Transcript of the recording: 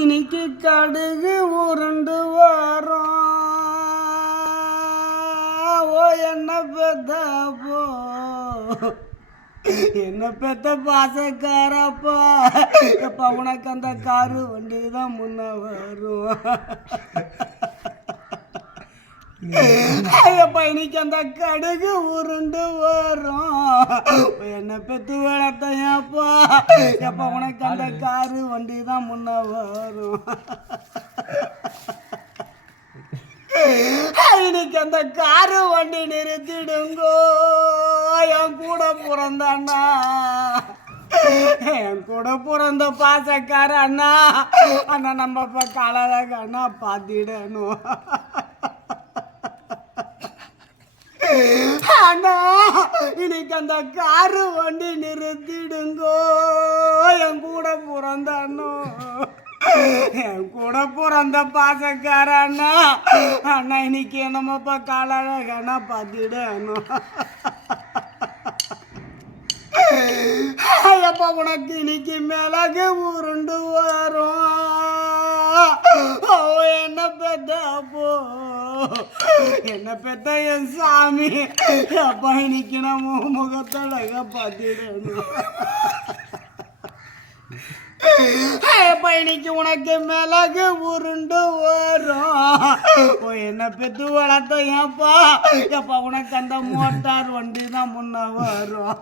இன்னைக்கு கடுகு உருண்டு வரும். ஓ என்ன பெத்த போ, என்ன பெத்த பாசக்காரப்பா. எப்ப உனக்கு அந்த காரு வண்டி தான் முன்ன வரும். ஐயப்பா இன்னைக்கு அந்த கடுகு உருண்டு வரும். என்ன பெத்து வளர்த்தையப்பா. எப்ப உனக்கு அந்த காரு வண்டி தான் முன்ன வரும். இன்னைக்கு அந்த காரு வண்டி நிறுத்திடுங்கோ. என் கூட பிறந்த அண்ணா, என் கூட பிறந்த பாசக்கார அண்ணா. அண்ணா நம்ம இப்ப காலையில அண்ணா பார்த்திடணும். அண்ணா இன்னைக்கு அந்த காரு வண்டி நிறுத்திடுங்கோ. என் கூட பிறந்த அண்ணா, என் கூட பிறந்த பாசக்கார அண்ணா. அண்ணா இன்னைக்கு என்னமப்பா காலழகண்ணா பார்த்திடணும். ஐயப்பா உனக்கு இன்னைக்கு மிளகு உருண்டு வரும். என்ன பெத்த போ, என்ன பெத்த என் சாமி. அப்பா இன்னைக்கு நம்ம முகத்தழக பார்த்திடணும். அப்பா இன்னைக்கு உனக்கு மிளகு உருண்டு வரும். என்ன பெத்து வளர்த்தையப்பா. எப்பா உனக்கு அந்த மோட்டார் வண்டி தான் முன்ன வரும்.